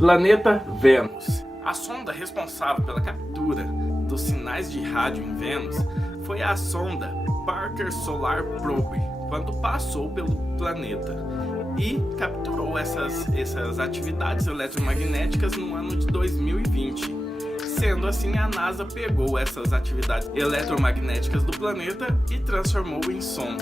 Planeta Vênus. A sonda responsável pela captura dos sinais de rádio em Vênus foi a sonda Parker Solar Probe, quando passou pelo planeta e capturou essas atividades eletromagnéticas no ano de 2020. Sendo assim, a NASA pegou essas atividades eletromagnéticas do planeta e transformou em som.